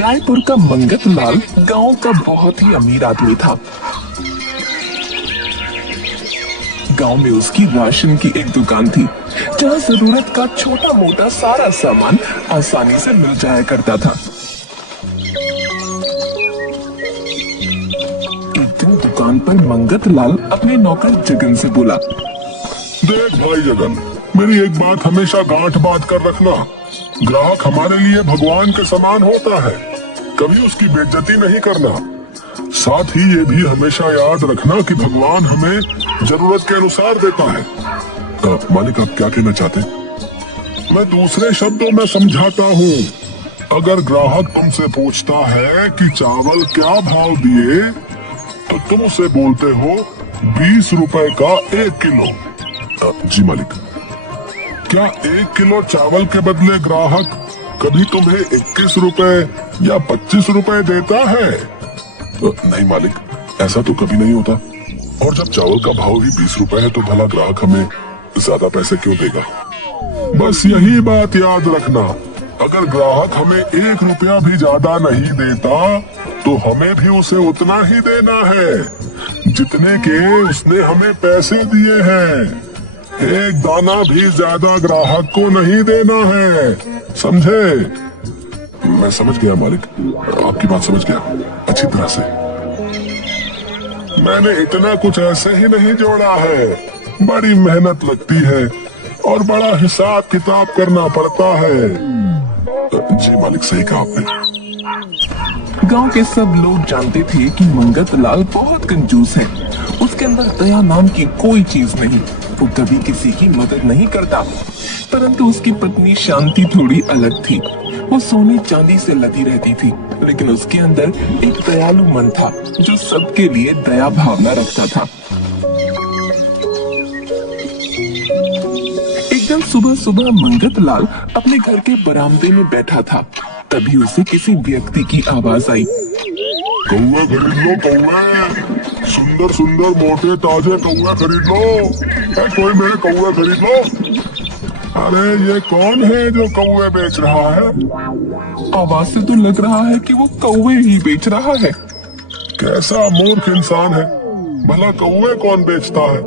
रायपुर का मंगत लाल गांव का बहुत ही अमीर आदमी था। गांव में उसकी राशन की एक दुकान थी जहां जरूरत का छोटा मोटा सारा सामान आसानी से मिल जाया करता था। एक दिन दुकान पर मंगत लाल अपने नौकर जगन से बोला, देख भाई जगन, मेरी एक बात हमेशा गांठ बांध कर रखना। ग्राहक हमारे लिए भगवान के समान होता है, कभी उसकी बेइज्जती नहीं करना। साथ ही ये भी हमेशा याद रखना कि भगवान हमें जरूरत के अनुसार देता है। मालिक, आप क्या कहना चाहते? मैं दूसरे शब्दों में समझाता हूँ। अगर ग्राहक तुमसे पूछता है कि चावल क्या भाव दिए, तो तुम उसे बोलते हो 20 रुपए का 1 किलो। जी मालिक। क्या 1 किलो चावल के बदले ग्राहक कभी तुम्हें 21 रुपए या 25 रुपए देता है? नहीं मालिक, ऐसा तो कभी नहीं होता। और जब चावल का भाव ही 20 रुपए है तो भला ग्राहक हमें ज्यादा पैसे क्यों देगा? बस यही बात याद रखना। अगर ग्राहक हमें 1 रुपया भी ज्यादा नहीं देता तो हमें भी उसे उतना ही देना है जितने के उसने हमें पैसे दिए हैं। एक दाना भी ज्यादा ग्राहक को नहीं देना है, समझे? मैं समझ गया मालिक, आपकी बात समझ गया अच्छी तरह से। मैंने इतना कुछ ऐसे ही नहीं जोड़ा है, बड़ी मेहनत लगती है और बड़ा हिसाब किताब करना पड़ता है। जी मालिक, सही कहा आपने। गांव के सब लोग जानते थे कि मंगत लाल बहुत कंजूस है। उसके अंदर दया नाम की कोई चीज नहीं। वो कभी किसी की मदद नहीं करता। परंतु उसकी पत्नी शांति थोड़ी अलग थी। वो सोने चांदी से लदी रहती थी, लेकिन उसके अंदर एक दयालु मन था जो सबके लिए दया भावना रखता था। एक दिन सुबह सुबह मंगत लाल अपने घर के बरामदे में बैठा था। तभी उसे किसी व्यक्ति की आवाज आई, कौवे खरीद लो, कौवे। सुंदर सुंदर मोटे ताजे कौवे खरीद लो। कोई मेरे कौवे खरीद लो। अरे ये कौन है जो कौवे बेच रहा है? आवाज से तो लग रहा है कि वो कौवे ही बेच रहा है। कैसा मूर्ख इंसान है, भला कौवे कौन बेचता है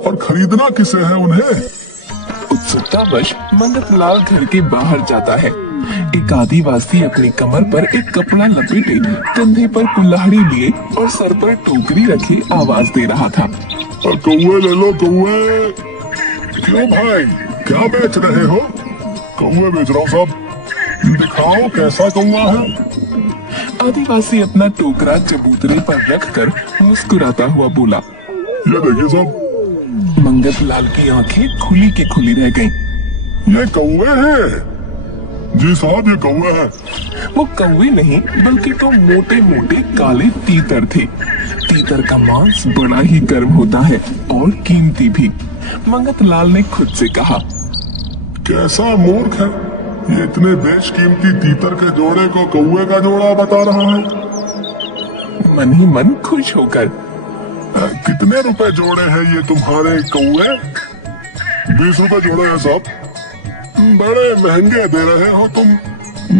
और खरीदना किसे है उन्हें? उत्सुकतावश मंगत लाल घर के बाहर जाता है। एक आदिवासी अपनी कमर पर एक कपड़ा लपेटे, कंधे पर कुल्हाड़ी लिए और सर पर टोकरी रखे आवाज दे रहा था, कौवे ले लो, कौवे। क्यों भाई, क्या बेच रहे हो? कौवे बेच रहा हूँ साहब। दिखाओ कैसा कौवा है। आदिवासी अपना टोकरा चबूतरे पर रखकर मुस्कुराता हुआ बोला, ये देखिए साहब। मंगत लाल की आंखें खुली की खुली रह गईं। ये कौवे हैं? जी साहब, ये कौवे हैं। वो कौवे नहीं बल्कि तो मोटे मोटे काले तीतर थे। तीतर का मांस बड़ा ही गर्म होता है और कीमती भी। मंगत लाल ने खुद से कहा, कैसा मूर्ख है, ये इतने बेशकीमती तीतर के जोड़े को कौवे का जोड़ा बता रहा है। मन ही मन खुश होकर, कितने रुपए जोड़े हैं ये तुम्हारे कौवे? 20 रुपए जोड़े हैं साहब। बड़े महंगे दे रहे हो तुम।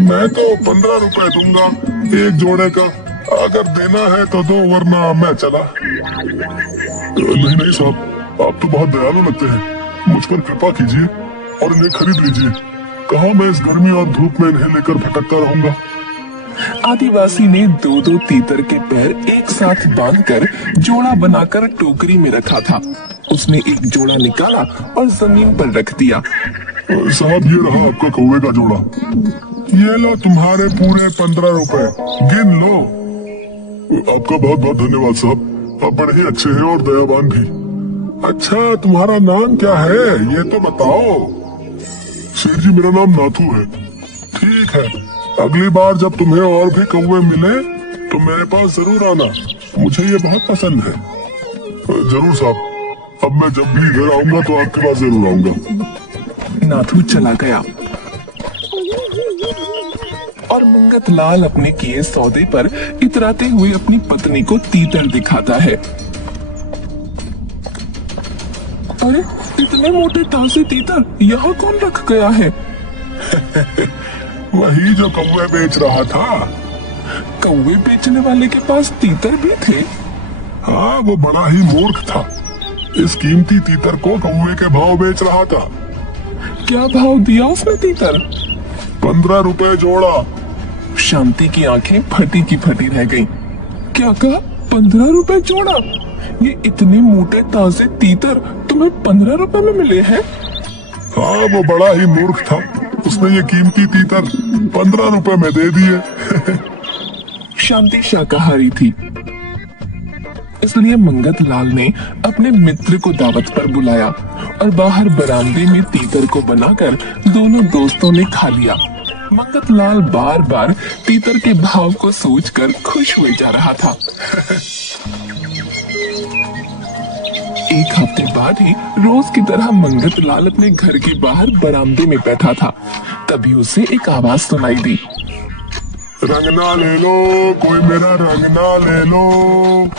मैं तो 15 रुपए दूंगा एक जोड़े का। अगर देना है तो दो, वरना मैं चला। नहीं नहीं साहब, आप तो बहुत दयालु लगते हैं। मुझ पर कृपा कीजिए और इन्हें खरीद लीजिए। कहाँ मैं इस गर्मी और धूप में इन्हें लेकर भटकता रहूंगा। आदिवासी ने 2-2 तीतर के पैर एक साथ बांधकर जोड़ा बनाकर टोकरी में रखा था। उसने एक जोड़ा निकाला और जमीन पर रख दिया। साहब, ये रहा आपका कौवे का जोड़ा। ये लो तुम्हारे पूरे 15 रुपए, गिन लो। आपका बहुत बहुत धन्यवाद साहब, आप बड़े ही अच्छे हैं और दयावान भी। अच्छा, तुम्हारा नाम क्या है ये तो बताओ। सेठ जी, मेरा नाम नाथू है। ठीक है, अगली बार जब तुम्हें और भी कौवे मिले तो मेरे पास जरूर आना, मुझे ये बहुत पसंद है। जरूर साहब, अब मैं जब भी इधर आऊंगा तो आपके पास जरूर आऊंगा। नाथू चला गया और मंगत लाल अपने किए सौदे पर इतराते हुए अपनी पत्नी को तीतर दिखाता है। अरे, इतने मोटे ताजे तीतर यहाँ कौन रख गया है? वही जो कौवे बेच रहा था। कौवे बेचने वाले के पास तीतर भी थे? हाँ, वो बड़ा ही मूर्ख था। इस कीमती तीतर को कौवे के भाव बेच रहा था। क्या भाव दिया उसने तीतर? 15 रुपए जोड़ा। शांति की आंखें फटी की फटी रह गईं। क्या कहा? 15 रुपए जोड़ा? ये इतने मोटे ताजे तीतर तुम्हें 15 रुपए में मिले हैं? हाँ, वो बड़ा ही मूर्ख था। उसने ये कीमती तीतर 15 रुपए में दे दिए। शांति शाकाहारी थी, इसलिए मंगत लाल ने अपने मित्र को दावत पर बुलाया और बाहर बरामदे में तीतर को बनाकर दोनों दोस्तों ने खा लिया। मंगत लाल बार बार तीतर के भाव को सोचकर खुश हुए जा रहा था। एक हफ्ते बाद ही रोज की तरह मंगत लाल अपने घर के बाहर बरामदे में बैठा था। तभी उसे एक आवाज सुनाई दी। रंगना ले लो, कोई मेरा रंगना ले लो।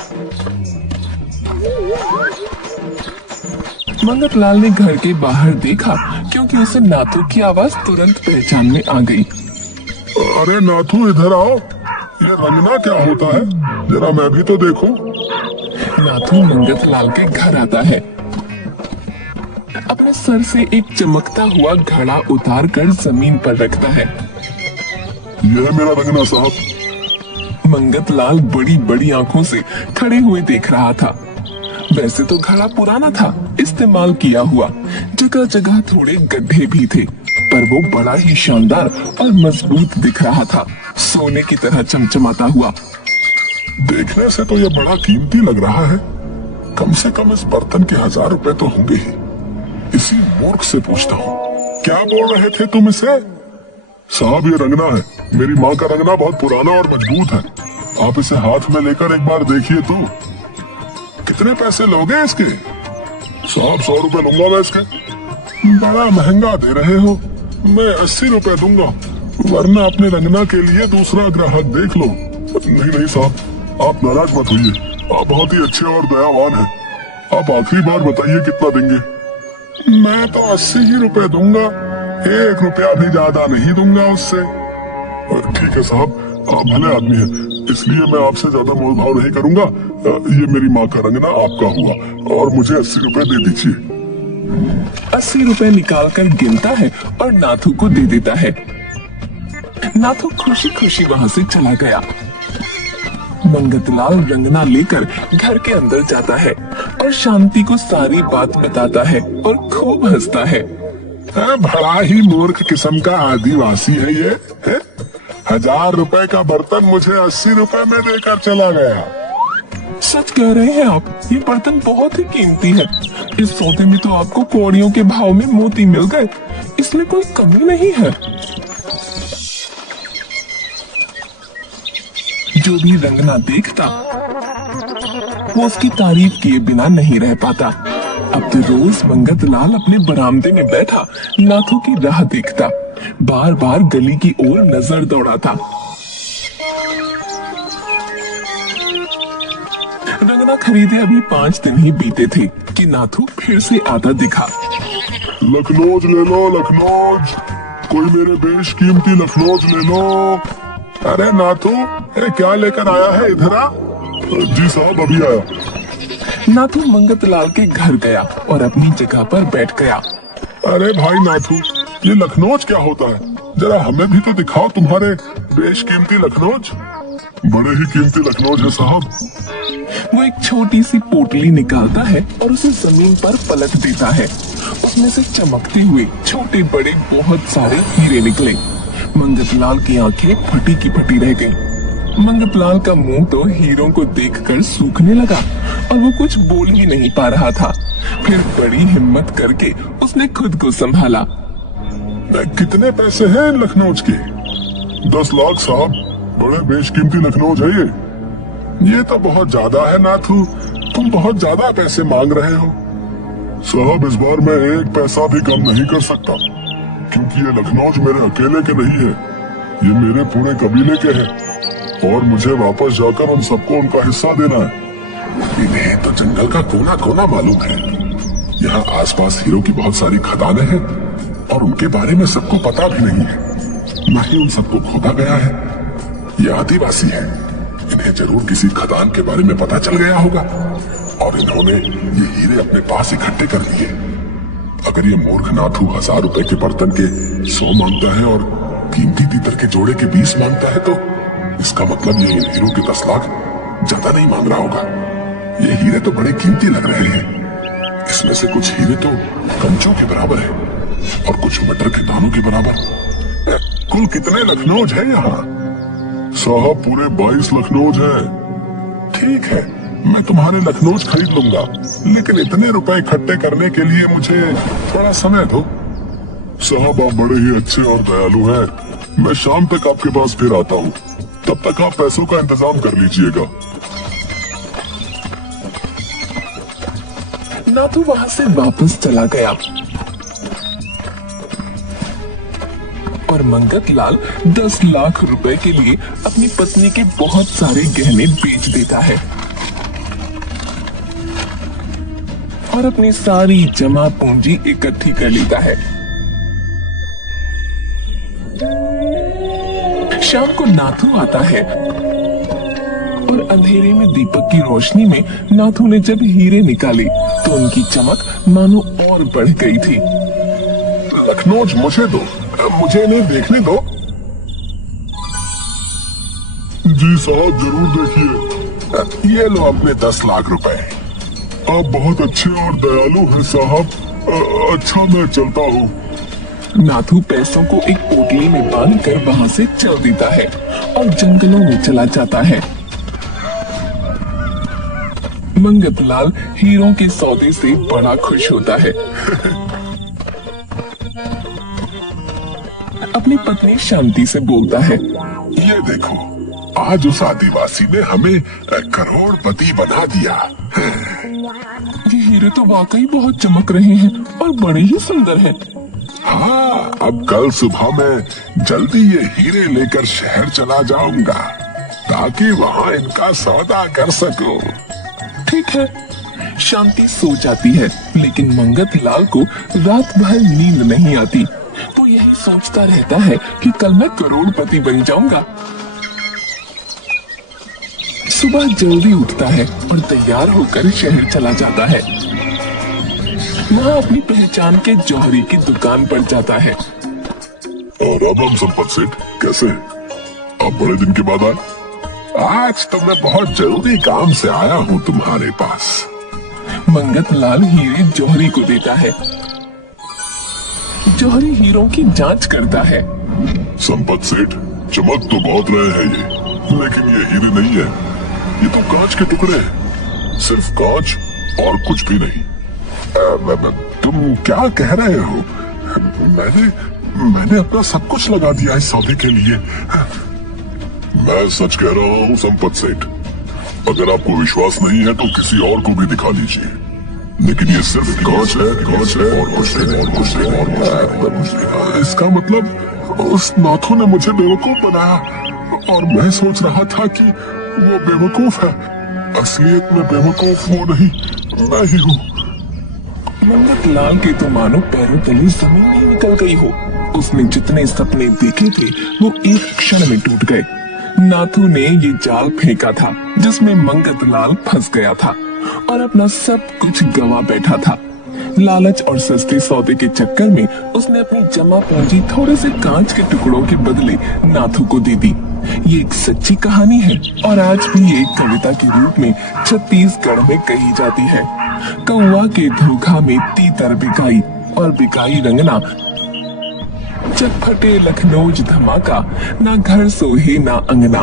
मंगत लाल ने घर के बाहर देखा, क्योंकि उसे नाथू की आवाज तुरंत पहचान में आ गई। अरे नाथू, इधर आओ। ये रंगना क्या होता है? जरा मैं भी तो देखूं। नाथू मंगत लाल के घर आता है। अपने सर से एक चमकता हुआ घड़ा उतार कर जमीन पर रखता है। यह मेरा रंगना साहब। मंगत लाल बड़ी बड़ी आंखों से खड़े हुए देख रहा था। वैसे तो घड़ा पुराना था, इस्तेमाल किया हुआ। जगह जगह थोड़े गड्ढे भी थे, पर वो बड़ा ही शानदार और मजबूत दिख रहा था, सोने की तरह चमचमाता हुआ। देखने से तो यह बड़ा कीमती लग रहा है। कम से कम इस बर्तन के 1000 रुपए तो होंगे ही। इसी मूर्ख से पूछता हूँ, क्या बोल रहे थे तुम इसे? साहब, ये रंगना है। मेरी माँ का रंगना बहुत पुराना और मजबूत है। आप इसे हाथ में लेकर एक बार देखिए तो। कितने पैसे लोगे इसके? साहब, 100 रुपए लूंगा मैं इसके। बड़ा महंगा दे रहे हो। मैं 80 रुपए दूंगा, वरना अपने रंगना के लिए दूसरा ग्राहक देख लो। नहीं नहीं साहब, आप नाराज मत होइए। आप बहुत ही अच्छे और दयावान हैं। आप आखिरी बार बताइए कितना देंगे? मैं तो 80 ही रुपए दूंगा। 1 रुपया भी ज्यादा नहीं दूंगा उससे। ठीक है साहब, आप भले आदमी हैं, इसलिए मैं आपसे ज्यादा मोल भाव नहीं करूंगा। ये मेरी माँ का रंगना आपका हुआ और मुझे 80 रुपए दे दीजिए। 80 रुपए निकाल कर गिनता है और नाथू को दे देता है। नाथू खुशी खुशी वहां से चला गया। मंगतलाल रंगना लेकर घर के अंदर जाता है और शांति को सारी बात बताता है और खूब हंसता है। बड़ा ही मूर्ख किस्म का आदिवासी है ये है? 1000 रुपए का बर्तन मुझे 80 रुपए में देकर चला गया। सच कह रहे हैं आप, ये बर्तन बहुत ही कीमती है। इस सौदे में तो आपको कौड़ियों के भाव में मोती मिल गए, इसमें कोई कमी नहीं है। जो भी रंगना देखता वो उसकी तारीफ किए बिना नहीं रह पाता। अब तो रोज मंगत लाल अपने बरामदे में बैठा नाथू की राह देखता, बार बार गली की ओर नजर दौड़ाता। रंगना खरीदे अभी 5 दिन ही बीते थे कि नाथू फिर से आता दिखा। लखनौज ले लो, लखनौज। कोई मेरे बेशकीमती लखनौज ले लो। अरे नाथू, क्या लेकर आया है? इधर आ। जी साहब, अभी आया। नाथू मंगत लाल के घर गया और अपनी जगह पर बैठ गया। अरे भाई नाथू, ये लखनौज क्या होता है? जरा हमें भी तो दिखाओ तुम्हारे बेशकीमती लखनौज। बड़े ही कीमती लखनौज है साहब। वो एक छोटी सी पोटली निकालता है और उसे जमीन पर पलट देता है। उसमें से चमकते हुए छोटे बड़े बहुत सारे हीरे निकले। मंगतलाल की आंखें फटी की फटी रह गईं। मंगतलाल का मुंह तो हीरों को देखकर सूखने लगा और वो कुछ बोल ही नहीं पा रहा था। फिर बड़ी हिम्मत करके उसने खुद को संभाला। कितने पैसे हैं इन लखनौज के? 10 लाख साहब। बड़े बेशकीमती लखनौज है ये तो बहुत ज्यादा है नाथू, तुम बहुत ज्यादा पैसे मांग रहे हो। साहब, इस बार मैं 1 पैसा भी कम नहीं कर सकता, क्योंकि ये लखनौज मेरे अकेले के नहीं है, ये मेरे पूरे कबीले के हैं और मुझे वापस जाकर उन सबको उनका हिस्सा देना है। इन्हें तो जंगल का कोना कोना मालूम है। यहाँ आसपास हीरो की बहुत सारी खदानें हैं और उनके बारे में सबको पता भी नहीं है। न ही उन सबको खोदा गया है। ये आदिवासी है, इन्हें जरूर किसी खदान के बारे में पता चल गया होगा और इन्होंने ये हीरे अपने पास इकट्ठे कर लिए। अगर ये मूर्ख नाथू 1000 रुपए के बर्तन के 100 मांगता है और कीमती तीतर के जोड़े के 20 मांगता है, तो इसका मतलब ये इन हीरों के 10 लाख ज्यादा नहीं मांग रहा होगा। ये हीरे तो बड़े कीमती लग रहे हैं। इसमें से कुछ हीरे तो कंचों के बराबर है और कुछ मटर के दानों के बराबर। कुल कितने लखनऊज है यहाँ? साहब पूरे 22 लखनऊज है। ठीक है, मैं तुम्हारे लखनऊज खरीद लूंगा, लेकिन इतने रुपए इकट्ठे करने के लिए मुझे थोड़ा समय दो। साहब आप बड़े ही अच्छे और दयालु हैं। मैं शाम तक आपके पास फिर आता हूँ, तब तक आप पैसों का इंतजाम कर लीजिएगा। नाथू वहां से वापस चला गया और मंगत लाल 10 लाख रुपए के लिए अपनी पत्नी के बहुत सारे गहने बेच देता है और अपनी सारी जमा पूंजी इकट्ठी कर लेता है। शाम को नाथू आता है और अंधेरे में दीपक की रोशनी में नाथू ने जब हीरे निकाले तो उनकी चमक मानो और बढ़ गई थी। लखनऊज मुझे दो, मुझे इन्हें देखने दो। जी साहब जरूर देखिए। ये लो अपने 10 लाख रुपए। आप बहुत अच्छे और दयालु हैं साहब। अच्छा मैं चलता हूँ। नाथू पैसों को एक पोटली में बांधकर वहां से चल देता है और जंगलों में चला जाता है। मंगत लाल हीरों के सौदे से बड़ा खुश होता है। अपनी पत्नी शांति से बोलता है, ये देखो, आज उस आदिवासी ने हमें करोड़पति बना दिया। ये हीरे तो वाकई बहुत चमक रहे हैं और बड़े ही सुंदर हैं। हाँ, अब कल सुबह मैं जल्दी ये हीरे लेकर शहर चला जाऊंगा ताकि वहाँ इनका सौदा कर सकूं। ठीक है। शांति सो जाती है, लेकिन मंगत लाल को रात भर नींद नहीं आती। वो यही सोचता रहता है कि कल मैं करोड़पति बन जाऊंगा। सुबह जल्दी उठता है और तैयार होकर शहर चला जाता है। वहाँ अपनी पहचान के जौहरी की दुकान पर जाता है। राम राम संपत सेठ, कैसे हैं? आप बड़े दिन के बाद आए। आज तो मैं बहुत जरूरी काम से आया हूँ तुम्हारे पास। मंगत लाल हीरे जौहरी को देता है। जौहरी हीरों की जांच करता है। संपत सेठ, चमक तो बहुत रहे हैं ये, लेकिन ये हीरे नहीं है। ये तो कांच के टुकड़े हैं, सिर्फ कांच और कुछ भी नहीं। तुम क्या कह रहे हो? मैंने अपना सब कुछ लगा दिया इस सौदे के लिए। मैं सच कह रहा हूँ संपत सेठ। अगर आपको विश्वास नहीं है तो किसी और को भी दिखा लीजिए, लेकिन ये सिर्फ कांच है और कुछ नहीं, और कुछ नहीं, और कुछ नहीं। इसका मतलब उस नाथू ने मुझे बेवकूफ बनाया और मैं सोच रहा था कि वो बेवकूफ है। असलियत में बेवकूफ वो नहीं, मैं ही हूँ। मंगत लाल के तो मानो पैरों तले जमीन ही निकल गई हो। उसने जितने सपने देखे थे वो एक क्षण में टूट गए। नाथू ने ये जाल फेंका था जिसमें मंगत लाल फंस गया था और अपना सब कुछ गवा बैठा था। लालच और सस्ते सौदे के चक्कर में उसने अपनी जमा पूंजी थोड़े से कांच के टुकड़ों के बदले नाथू को दे दी। ये एक सच्ची कहानी है और आज भी एक कविता के रूप में छत्तीसगढ़ में कही जाती है। कौवा के धोखा में तीतर बिकाई और बिकाई रंगना। जब फटे लखनऊ धमाका, ना घर सोहे ना अंगना।